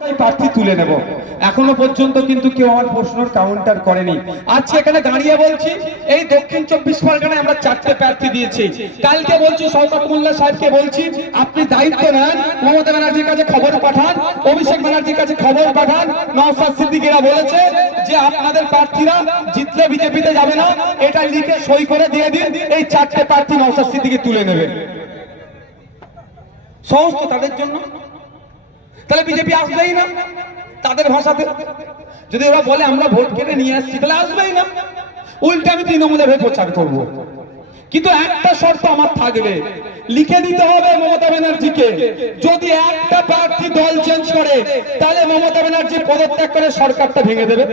প্রার্থী তুলে নেব। এখনো পর্যন্ত কিন্তু কেউ আমার প্রশ্নের কাউন্টার করেনি। আজকে এখানে দাঁড়িয়ে বলছি, এই দক্ষিণ 24 পরগনায় আমরা 4টে প্রার্থী দিয়েছি। কালকে বলছি শওকত মোল্লা সাহেবকে বলছি, আপনি দায়িত্ব নেন, মমতা ব্যানার্জির কাছে খবর পাঠান, অভিষেক ব্যানার্জির কাছে খবর পাঠান। নওশাদ সিদ্দিকীরা বলেছে যে আপনাদের প্রার্থীরা জিতলে বিজেপিতে যাবে না, এটা লিখে সই করে দিয়ে দিন, এই 4টে প্রার্থী নওশাদ সিদ্দিকী তুলে নেবে। সহজ তো তাদের জন্য। তাহলে বিজেপি আসবেই না তাদের ভাষাতে। যদি ওরা বলে আমরা ভোট কেটে নিয়ে আসছি, তাহলে আসবেই না, উল্টে আমি তৃণমূলের হয়ে প্রচার করব। কিন্তু একটা শর্ত আমার থাকবে, লিখে দিতে হবে মমতা ব্যানার্জিকে, যদি একটা প্রার্থী দল চেঞ্জ করে তাহলে মমতা ব্যানার্জি পদত্যাগ করে সরকারটা ভেঙে দেবে।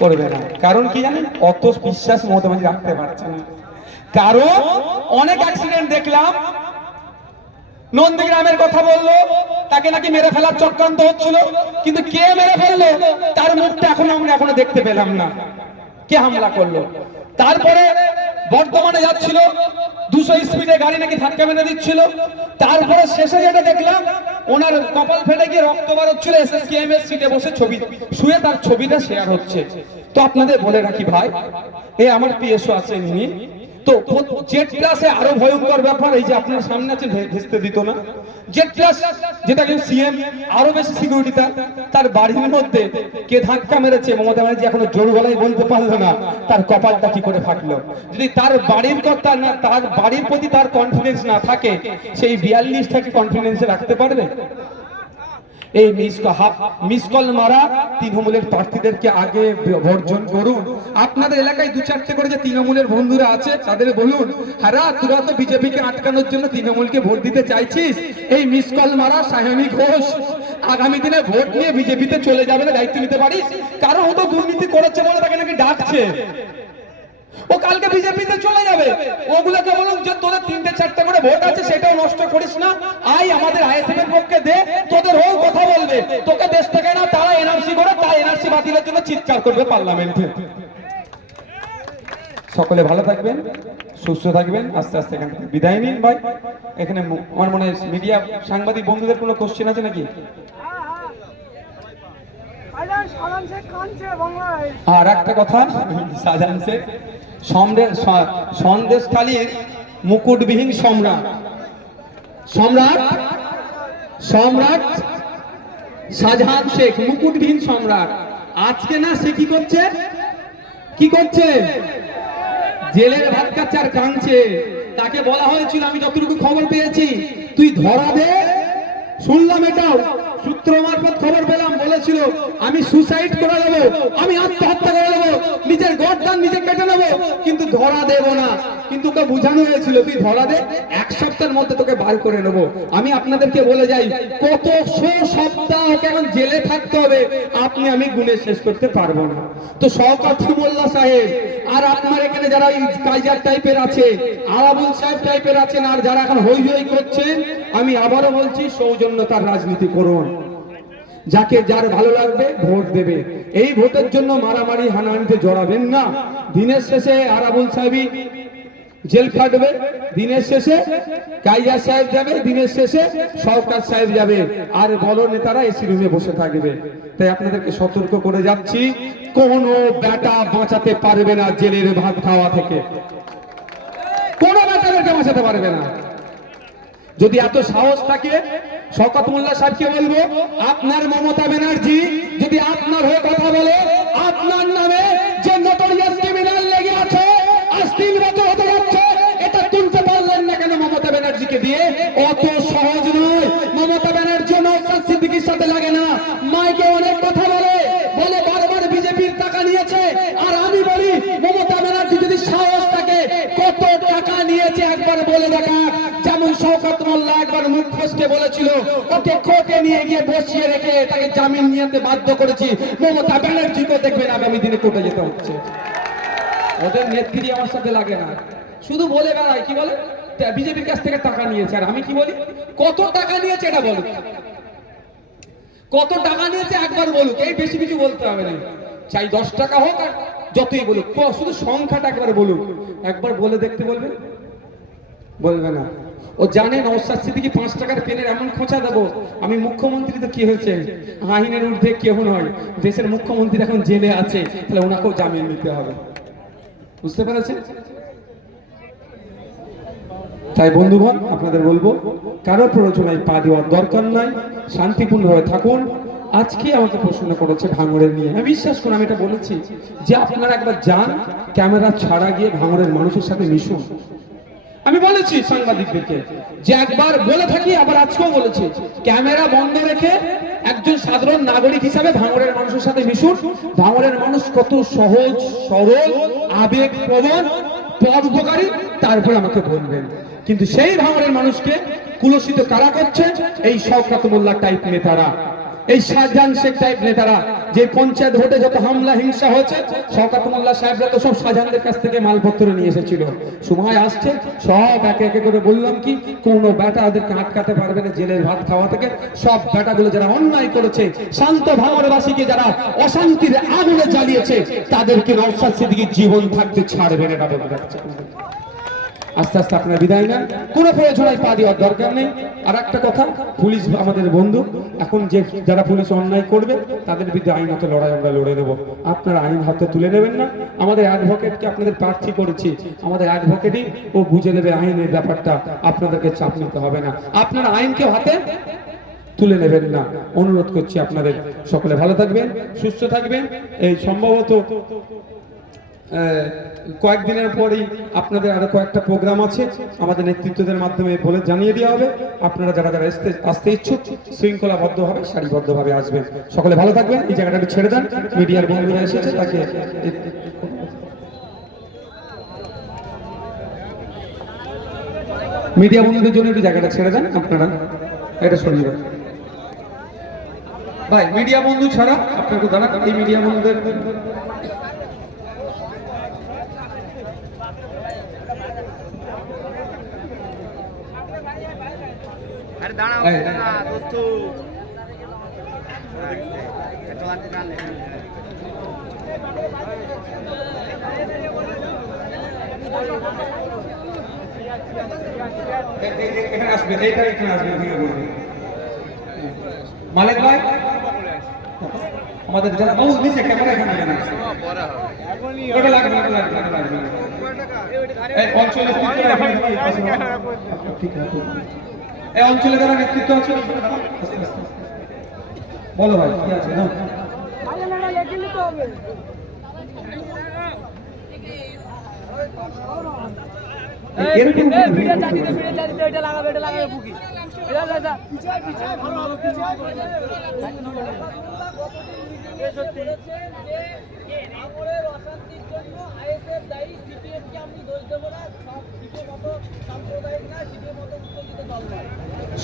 করবে না, কারণ কি জানেন, অত বিশ্বাস মমতা ব্যানার্জি রাখতে পারছে না। কারণ অনেক অ্যাক্সিডেন্ট দেখলাম, নন্দীগ্রামের কথা বললো, তাকে নাকি মেরে ফেলার চক্রান্ত হচ্ছিল, কিন্তু কে মেরে ফেললো তার মুখটা এখনো দেখতে পেলাম না, কে হামলা করলো। তারপরে বর্ধমানে যাচ্ছিল, 200 স্পিডে গাড়ি নাকি ধাক্কা মেরে দিচ্ছিল। তারপরে শেষে যেটা দেখলাম, ওনার কপাল ফেটে গিয়ে রক্ত বার হচ্ছিল, এসএসকেএম-এর সিটে বসে ছবি শুয়ে তার ছবিটা শেয়ার হচ্ছে। তো আপনাদের বলে রাখি ভাই, আমার পিএসও আছে ইনি, তো জেড ক্লাসে আরো ভয়ঙ্কর ব্যাপার, এই যে আপনার সামনে আছে ভেস্তে দিত না, জেড ক্লাস যেটা কিন্তু সিএম, আরো বেশি সিকিউরিটি। তার বাড়ির মধ্যে কে ধাক্কা মেরেছে মমতা ব্যানার্জি এখনো জোর গলায় বলতে পারলো না, তার কপালটা কি করে ফাটলো। যদি তার বাড়ির কথা না, তার বাড়ির প্রতি তার কনফিডেন্স না থাকে, সেই 42টাকে কনফিডেন্সে রাখতে পারবে? এই মিস কল মারা তৃণমূলের প্রার্থীদেরকে আগে বর্জন করুন। আপনাদের এলাকায় 2-4টে করে যে তৃণমূলের বন্ধুরা আছে তাদের বলুন, হ্যাঁ তোরা তো বিজেপিকে আটকানোর জন্য তৃণমূলকে ভোট দিতে চাইছিস, এই মিস কল মারা সায়নী ঘোষ আগামী দিনে ভোট নিয়ে বিজেপিতে চলে যাবে না, দায়িত্ব নিতে পারিস? কারণ ও তো দুর্নীতি করেছে বলে তাকে নাকি ডাকছে, ও কালকে বিজেপিতে চলে যাবে। ওগুলোকে বলুন যে তোদের 3-4টে করে ভোট আছে, সেটাও নষ্ট করিস না, আয় আমাদের আইএসএফ এর পক্ষে দে, তোদের ও কথা বলবে। তোকে দেশ থেকে না তারা এনআরসি করে, তার এনআরসি বাতিলের জন্য চিৎকার করবে পার্লামেন্টে। সকলে ভালো থাকবেন, সুস্থ থাকবেন, আস্তে আস্তে এখান থেকে বিদায় নিন। ভাই এখানে আমার মনে হয় মিডিয়া সাংবাদিক বন্ধুদের কোনো কোশ্চেন আছে নাকি? আর একটা কথা, শাহজাহান শেখ সন্দেশখালীর মুকুটবিহীন সম্রাট শাহজাহান শেখ, মুকুটবিহীন সম্রাট, আজকে না সে কি করছে জেলের ভাত খাচ্ছে আর কাঁদছে। তাকে বলা হয়েছিল, আমি যতটুকু খবর পেয়েছি, তুই ধরা দে, শুনলাম এটাও সূত্র মারফত খবর পেলাম, বলেছিল আমি সুসাইড করে নেবো, আমি আত্মহত্যা করে নেবো, নিজের গর্দান নিজে কেটে নেবো, কিন্তু ধরা দেব না। কিন্তু ওকে বোঝানো হয়েছিল তুই ধরা দে, 1 সপ্তাহের মধ্যে তোকে বার করে নেবো। আমি আপনাদেরকে বলে যাই, কত সপ্তাহ কেমন জেলে থাকতে হবে আপনি আমি গুণে শেষ করতে পারবো না। তো শওকত মোল্লা সাহেব আর আপনার এখানে যারা কাইজার টাইপের আছে, আরাবুল সাহেব টাইপের আছেন, আর যারা এখন হই হই করছেন, আমি আবারও বলছি সৌজন্যতার রাজনীতি করুন, যাকে যার ভালো লাগবে ভোট দেবে। এই ভোটের জন্য মারামারি হানাহানিতে জড়াবেন না। দিনের শেষে আরাবুল সাহেবই জেল খাটবে, দিনের শেষে কাইজার সাহেব যাবে, দিনের শেষে শওকত সাহেব যাবে, আর বড় নেতারা এসি রুমে বসে থাকবে। তাই আপনাদেরকে সতর্ক করে যাচ্ছি, কোনো বেটা বাঁচাতে পারবে না জেলের ভাত খাওয়া থেকে, কোনো বেটাদেরকে বাঁচাতে পারবে না। যদি এত সাহস থাকে, শওকত মোল্লা সাহেবকে বলবো, আপনার মমতা ব্যানার্জি যদি আপনার হয়ে কথা বলে, আপনার নামে যে নোটরিয়াস ক্রিমিনাল লেগে আছে, আজ 3 বছর হতে যাচ্ছে, এটা তুলতে পারলেন না কেন মমতা ব্যানার্জিকে দিয়ে? অত সহজ নয়। মমতা ব্যানার্জি নওশাদ সিদ্দিকীর সাথে লাগে না, মাইকে অনেক কথা বলে বারবার বিজেপির টাকা নিয়েছে। আর আমি বলি, মমতা ব্যানার্জি যদি সাহস থাকে, কত টাকা নিয়েছে একবার বলে দেখা। যেমন শওকত মোল্লা একবার মুখ ফসকে বলেছিল, ওকে কোর্টে নিয়ে গিয়ে বসিয়ে রেখে তাকে জামিন নিতে বাধ্য করেছি। মমতা ব্যানার্জিকেও দেখবেন আগামী দিনে কোর্টে যেতে হচ্ছে। ওদের নেত্রী আমার সাথে লাগে না, শুধু বলে বেড়ায়, কি বলে বিজেপির কাছ থেকে টাকা নিয়েছে। আর আমি কি বলি, কত টাকা নিয়েছে এটা বলুক, কত টাকা নিয়েছে একবার বলুক, এই বেশি কিছু বলতে হবে না, চাই 10 টাকা হোক আর যতই বলুক, শুধু সংখ্যাটা একবার বলুক। একবার বলে দেখতে বলবে না। ও জানে নওশাদ সিদ্দিকী 5 টাকার পেনের এমন খোঁচা দেবো, আমি মুখ্যমন্ত্রী তো কি হয়েছে, আইনের ঊর্ধ্বে কেউ নয়, দেশের মুখ্যমন্ত্রী এখন জেলে আছে, তাহলে ওনাকেও জামিন নিতে হবে। বুঝতে পেরেছেন? তাই বন্ধুগণ, আপনাদের বলবো, কারো প্ররোচনায় পা দেওয়ার দরকার নাই, শান্তিপূর্ণভাবে থাকুন। আজকে আমাকে প্রশ্ন করেছে ভাঙড়ের নিয়ে, আমি বিশ্বাস করুন আমি এটা বলেছি যে আপনারা একবার যান, ক্যামেরা ছাড়া গিয়ে ভাঙড়ের মানুষের সাথে মিশুন। আমি বলেছি সাংবাদিকদেরকে যে একবার বলে থাকি, আবার আজকেও বলেছি, ক্যামেরা বন্ধ রেখে একজন সাধারণ নাগরিক হিসাবে ভাঙড়ের মানুষের সাথে মিশুন। ভাঙড়ের মানুষ কত সহজ সরল আবেগপ্রবণ পরোপকারী, তারপর আমাকে বলবেন। কিন্তু সেই ভাঙড়ের মানুষকে কুলসিত কারা করছে? এই শওকত মোল্লা টাইপ নেতারা, এই শাহজাহান শেখ টাইপ নেতারা। যে পঞ্চায়েত ভোটে যত হামলা হিংসা হয়েছে, শওকত মোল্লা সাহেবরা তো সব শাহজাহানদের কাছ থেকে মালপত্র নিয়ে এসেছিল। সময় আসছে সব একে একে করে, বললাম কি, কোনো বেটা ওদেরকে আটকাতে পারবে না জেলের ভাত খাওয়া থেকে। সব বেটাগুলো যারা অন্যায় করেছে, শান্ত ভাঙড়বাসীকে যারা অশান্তির আগুনে জ্বালিয়েছে, তাদেরকে নওশাদ সিদ্দিকী জীবন থাকতে ছাড়বে না। আস্তে আস্তে আপনারা বিদায় নেন, কোনো প্রয়োজনায় পা দেওয়ার দরকার নেই। আর একটা কথা, পুলিশ আমাদের বন্ধু, এখন যে যারা পুলিশ অন্যায় করবে তাদের বিরুদ্ধে আইনত লড়াই আমরা লড়ে নেব। আপনারা আইন হাতে তুলে নেবেন না। আমাদের অ্যাডভোকেটকে আপনাদের প্রার্থী করেছি, আমাদের অ্যাডভোকেটই ও বুঝে নেবে আইনের ব্যাপারটা, আপনাদেরকে চাপ নিতে হবে না। আপনারা আইনকে হাতে তুলে নেবেন না, অনুরোধ করছি আপনাদের। সকলে ভালো থাকবেন, সুস্থ থাকবেন। এই সম্ভবত কয়েকদিনের পরেই আপনাদের আরো কয়েকটা প্রোগ্রাম আছে, আমাদের নেতৃত্বদের মাধ্যমে বলে জানিয়ে দেওয়া হবে। আপনারা যারা যারা আসতে ইচ্ছুক শৃঙ্খলাবদ্ধভাবে সারিবদ্ধভাবে আসবেন। সকলে ভালো থাকবেন। এই জায়গাটা একটু ছেড়ে দেন, মিডিয়ার বন্ধুরা এসেছে, তাকে মিডিয়া বন্ধুদের জন্য একটু জায়গাটা ছেড়ে দেন। আপনারা এটা সরিয়ে দেন ভাই, মিডিয়া বন্ধু ছাড়া আপনার একটু দাঁড়ান। এই মিডিয়া বন্ধুদের अरे दाना ना दोस्तों এখানে আসবে, এইটা এখানে আসবে, মালিক ভাই আমাদের যারা বাবু নিচে ক্যামেরা এখানে লাগবে না, ওটা লাগবে না, লাগবে না। এই অঞ্চলে ঠিক আছে, এই অঞ্চলে যারা নেতৃত্ব আছে বলো ভাই কি আছে না,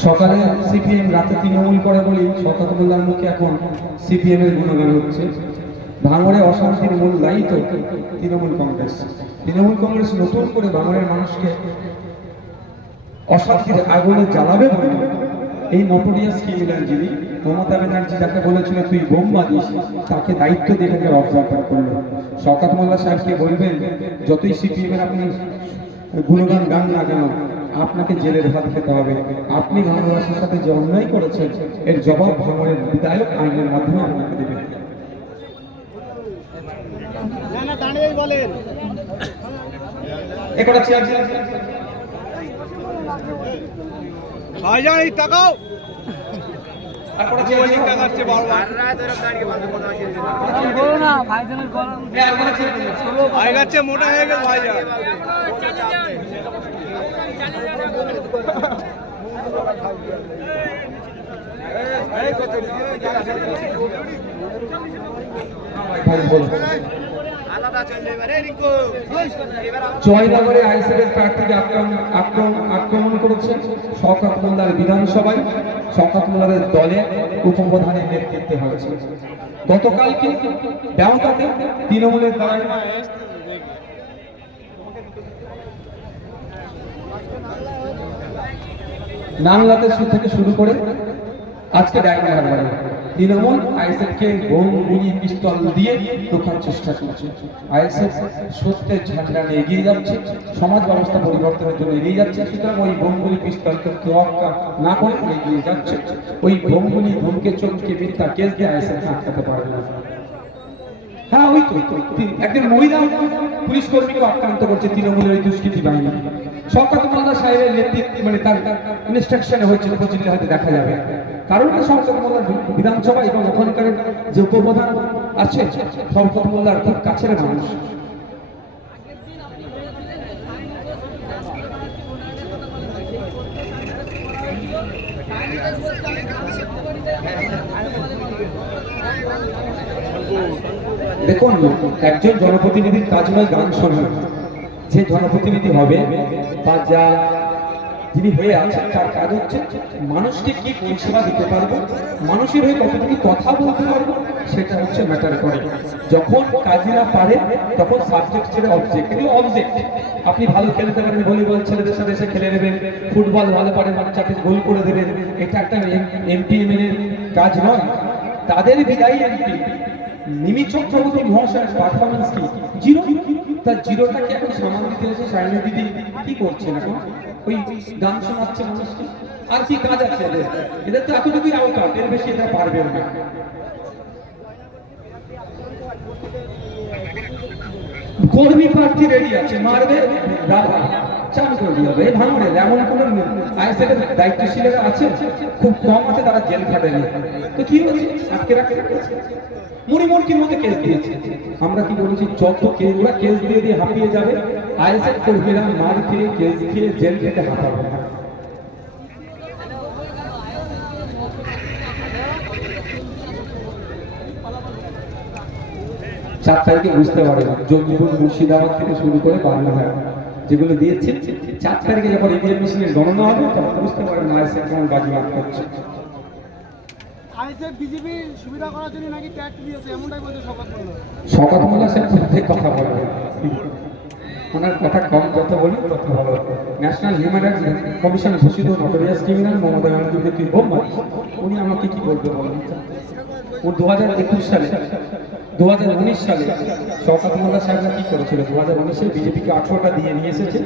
সকালে সিপিএম, রাতে তৃণমূল করে বলি শওকত মোল্লার মুখে এখন সিপিএম এর গুণগান হচ্ছে। ভাঙড়ে অশান্তির মূল দায়ী তো তৃণমূল কংগ্রেস। তৃণমূল কংগ্রেস নতুন করে ভাঙড়ের মানুষকে অশান্তির আগুনে জ্বালাবে বলে এই নোটোরিয়াস ক্রিমিনাল যিনি মমতা ব্যানার্জি যাকে বলেছিল তুই বোম বাঁধিস, তাকে দায়িত্ব দিয়ে তাকে অবজার্ভার করলো। শওকত মোল্লা সাহেবকে বলবেন, যতই সিপিএম এর আপনি গুণগান গান না কেন, আপনাকে জেলের ভাত খেতে হবে। আপনি ভাঙড়বাসীর সাথে যে অন্যায় করেছেন, এর জবাব ভাঙড়ের বিধায়ক আইনের মাধ্যমে আপনাকে দেবেন। একটা চেয়ার ভাইজান এই টাকাও আর কোটা চেয়ার টাকাচ্ছে বারবার বলো না ভাইজানের গরম আর কোটা চেয়ার ভাই যাচ্ছে মোটা হয়ে গেল ভাইজান ভাই বল জয়নগরে আইএসএফের প্রার্থীকে আক্রমণ করেছে শওকত মোল্লার বিধানসভায়। শওকত মোল্লার দলে উপপ্রধানের নেতৃত্বে হয়েছে। গতকালকে দেওতাতে তৃণমূলের দ্বারা নাংলাতে থেকে শুরু করে আজকে ডায়মন্ড হারবারে তৃণমূল আইএসএফকে বোম গুলি পিস্তল দিয়ে রোখার চেষ্টা করছে। আইএসএফ সত্যের ঝান্ডা নিয়ে এগিয়ে যাচ্ছে, সমাজ ব্যবস্থা পরিবর্তনের জন্য এগিয়ে যাচ্ছে। সুতরাং ওই বোম গুলি পিস্তলকে তোয়াক্কা না করে এগিয়ে যাচ্ছে। ওই বোম গুলি ধমকে চমকে মিথ্যা কেস দিয়ে আইএসএফ আটকাতে পারে না। হ্যাঁ, ওই তো একজন মহিলা পুলিশ কর্মীকে আক্রান্ত করছে তৃণমূলের ওই দুষ্কৃতী বাহিনী। শওকত মোল্লা সাহেবের নেতৃত্বে মানে তার ইনস্ট্রাকশনে হয়েছিল, প্রতিদিন হয়তো দেখা যাবে। কারণ শওকত মোল্লার বিধানসভা এবং ওখানকার যে উপপ্রধান আছে শওকত মোল্লার খুব কাছের মানুষ। দেখুন, একজন জনপ্রতিনিধির কাজ নয় গান শোনা। যে জনপ্রতিনিধি হবে বা যা যিনি হয়ে আছেন তার কাজ হচ্ছে মানুষকে কি পরিষেবা দিতে পারবো, মানুষের হয়ে কতটুকু কথা বলতে পারবো, সেটা হচ্ছে ম্যাটার করে। যখন কাজীরা পারে তখন সাবজেক্ট ছেড়ে অবজেক্ট। এগুলো অবজেক্ট। আপনি ভালো খেলতে পারেন, ভলিবল ছেলেদের সাথে এসে খেলে নেবেন, ফুটবল ভালো পারেন, বাচ্চাকে গোল করে দেবেন, এটা একটা এমপি এমএলএ কাজ নয়। তাদের বিদায়ী এমপি নিমি চক্রবর্তী মহাশয়ের পারফরমেন্স কি? জিরো। তার জিরোটাকে এখন সামাল দিতে এসে সাইনা দিদি কি করছেন এখন? ওই গান শোনাচ্ছে মানুষকে। আর কি কাজ আছে এদের? এদের তো এতটুকুই আওতার, এর বেশি এরা পারবে না। কর্মী প্রার্থী রেডি আছে, মারবে রাধা চান করে দিয়ে হবে। এই ভাঙড়ে এমন কোন আইএসএফ এর দায়িত্বশীলেরা আছে, খুব কম আছে, তারা জেল খাটেনি। তো কি হচ্ছে? আটকে রাখতে মুড়িমুড়কির মধ্যে কেস দিয়েছে। আমরা কি বলেছি? যত ওরা কেস দিয়ে দিয়ে হাঁপিয়ে যাবে, আইএসএফ কর্মীরা মার খেয়ে কেস খেয়ে জেল খেতে হাঁপাবে না। 4 তারিখে বুঝতে পারবে জঙ্গিপুর মুর্শিদাবাদ থেকে শুরু করে বাংলাঘাট যেগুলো দিয়েছে, 4 তারিখে যখন ইভিএম মেশিনের গণনা হবে তখন বুঝতে পারবেন আইএসএফ কেমন বাজিমাত করছে। আইএসএফ বিজেপির সুবিধা করার জন্য নাকি ট্যাক্স দিয়েছে, এমনটাই বলছে শওকত মোল্লা সাহেব কথা বলবে, ওনার কথা কম, যত বলি তত ভালো। ন্যাশনাল হিউম্যান রাইটস কমিশন ঘোষিত নটোরিয়াস ক্রিমিনাল মমতা ব্যানার্জি ব্যক্তির বোমা, উনি আমাকে কি বলবে বলেন? ও 2021 সালে 2019 সালে শওকত মোল্লা সাহেবরা কি করেছিল? 2019-এ বিজেপিকে 18টা দিয়ে নিয়ে এসেছে,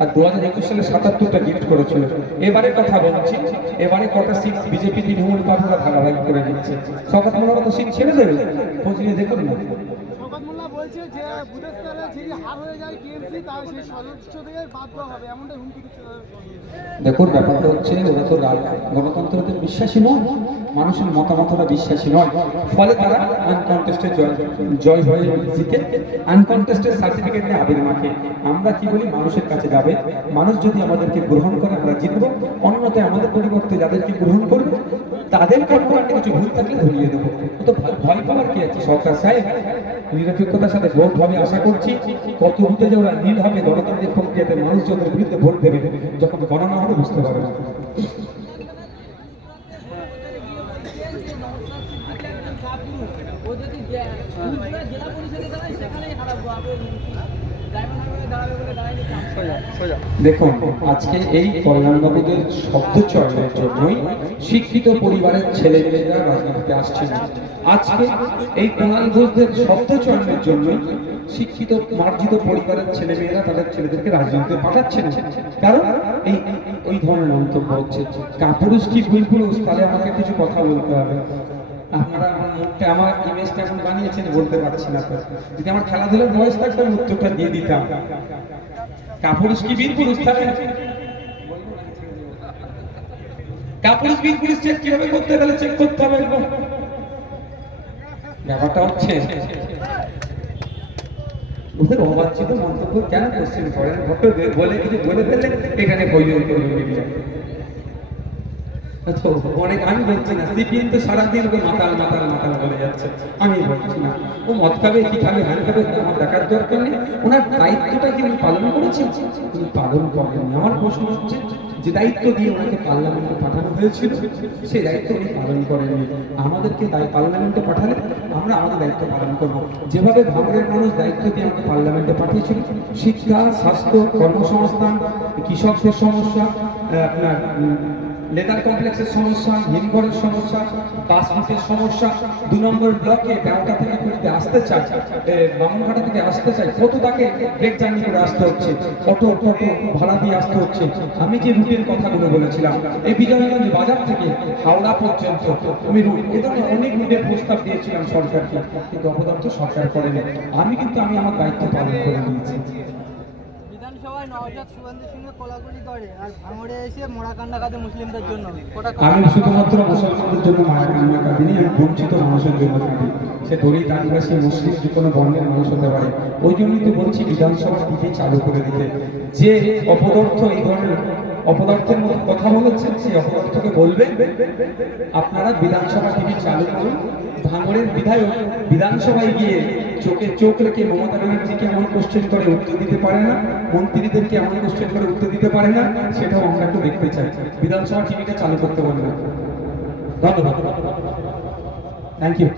আর 2021 সালে 77টা গিফট করেছিল। এবারে কথা বলছি, এবারে কটা সিট বিজেপি তৃণমূল পার্টিরা ভাগাভাগি করে নিচ্ছে। শওকত মোল্লা তো সিট ছেড়ে দেবে, খোঁজ নিয়ে দেখুন না। শওকত মোল্লা বলছে যে বুথ স্তরে যদি হার হয়ে যায় টিএমসি, তাহলে সেই সদস্য থেকে বাদ দেওয়া হবে, এমনটাই হুমকি দিচ্ছে। দেখুন, ব্যাপারটা হচ্ছে ওরা তো গণতন্ত্রতে বিশ্বাসী নয়, মানুষের মতামতরা বিশ্বাসী নয়, ফলে তারা আনকন্টেস্টেড জয় হয়ে জিতে আনকন্টেস্টেড সার্টিফিকেট নিয়ে আবির মাখে। আমরা কি বলি? মানুষের কাছে যাবে, মানুষ যদি আমাদেরকে গ্রহণ করে আমরা জিতব, অন্যথায় আমাদের পরিবর্তে যাদেরকে গ্রহণ করবে তাদের কর্মকাণ্ডে কিছু ভুল থাকলে ধরিয়ে দেবো। তো ভয় পাওয়ার কি আছে? সরকার সাহেব নিরপেক্ষতার সাথে ভোট হবে আশা করছি। কত বুথে যে ওরা নীল হবে গণতান্ত্রিক প্রক্রিয়াতে মানুষ যাদের বিরুদ্ধে ভোট দেবে, যখন গণনা হবে বুঝতে পারবে না। দেখুন, আজকে এই কল্যাণবাবুদের শব্দচয়নের জন্যই শিক্ষিত পরিবারের ছেলেমেয়েরা রাজনীতিতে আসছে না। আজকে এই কুণাল ঘোষদের শব্দচয়নের জন্যই শিক্ষিত মার্জিত পরিবারের ছেলেমেয়েরা তাদের ছেলেদেরকে রাজনীতিতে পাঠাচ্ছে না। কারণ এই ওই ধরনের মন্তব্য হচ্ছে। কাপুরুষ কি ভুলপুরুষ, তাহলে আমাকে কিছু কথা বলতে হবে। আপনারা আমার মুখটা, আমার ইমেজটা এখন বানিয়েছেন, বলতে পারছি না। যদি আমার খেলাধুলার বয়স থাকতো আমি উত্তরটা দিয়ে দিতাম। কাপুরুষ কি বীর পুরুষ থাকে? কাপুরুষ বীর পুরুষ চেক কিভাবে করতে গেলে চেক করতে হবে। ব্যাপারটা হচ্ছে ওদের অবাঞ্ছিত মন্তব্য কেন কোশ্চেন করেন? বলে কিছু বলে ফেললে এখানে বইও তো অনেক। আমি বলছি না, সিপিএম তো সারাদিন ওকে মাতাল মাতাল মাতাল বলে যাচ্ছে, আমি বলছি না ও মদ খাবে কি খাবে হ্যান খাবে আমার দেখার দরকার নেই। ওনার দায়িত্বটা কি উনি পালন করেছেন? উনি পালন করেননি। আমার প্রশ্ন হচ্ছে, যে দায়িত্ব দিয়ে ওনাকে পার্লামেন্টে পাঠানো হয়েছিল সেই দায়িত্ব উনি পালন করেননি। আমাদেরকে পার্লামেন্টে পাঠালে আমরা আমাদের দায়িত্ব পালন করবো। যেভাবে ভাঙড়ের মানুষ দায়িত্ব দিয়ে আমাকে পার্লামেন্টে পাঠিয়েছিল, শিক্ষা, স্বাস্থ্য, কর্মসংস্থান, কৃষকদের সমস্যা, আপনার লেদার কমপ্লেক্সের সমস্যা, হিমঘরের সমস্যা, বাস রুটের সমস্যা, 2 নম্বর ব্লকে বেড়াটা থেকে যদি আসতে চায়, বামনঘাটা থেকে আসতে চায়, কত তাকে ব্রেক জার্নি করে আসতে হচ্ছে, অটো ভাড়া দিয়ে আসতে হচ্ছে। আমি যে রুটের কথাগুলো বলেছিলাম, এই বিজয়গঞ্জ বাজার থেকে হাওড়া পর্যন্ত আমি রুট, এ ধরনের অনেক রুটের প্রস্তাব দিয়েছিলাম সরকারকে, কিন্তু অবদান তো সরকার করেনি। আমি আমার দায়িত্ব পালন করে নিয়েছি। বিধানসভায় নওশাদ সুগন্ধের সঙ্গে কোলাকুলি করে আর ভাঙড়ে এসে মোড়াকান্ডা কাঁদে মুসলিমদের জন্য। আমি শুধুমাত্র মুসলমানদের জন্য মায়ের কান্না কাঁদিনি, আমি বঞ্চিত মানুষের জন্য কাঁদি। সে দলিত, আদিবাসী, মুসলিম, যে কোনো বর্ণের মানুষ হতে পারে। ওই জন্যই তো বলছি বিধানসভা টিভি চালু করে দিতে। যে অপদার্থ এই ধরনের অপদার্থের মতো কথা বলেছেন, সেই অপদার্থকে বলবেন আপনারা বিধানসভা টিভি চালু করুন। ভাঙড়ের বিধায়ক বিধানসভায় গিয়ে চোখে চোখ রেখে মমতা ব্যানার্জিকে এমন কোশ্চেন করে উত্তর দিতে পারে না, মন্ত্রীদেরকে এমন কোশ্চেন করে উত্তর দিতে পারে না, সেটাও আমরা একটু দেখতে চাই। বিধানসভা টিভিটা চালু করতে বলবেন। ধন্যবাদ, থ্যাংক ইউ।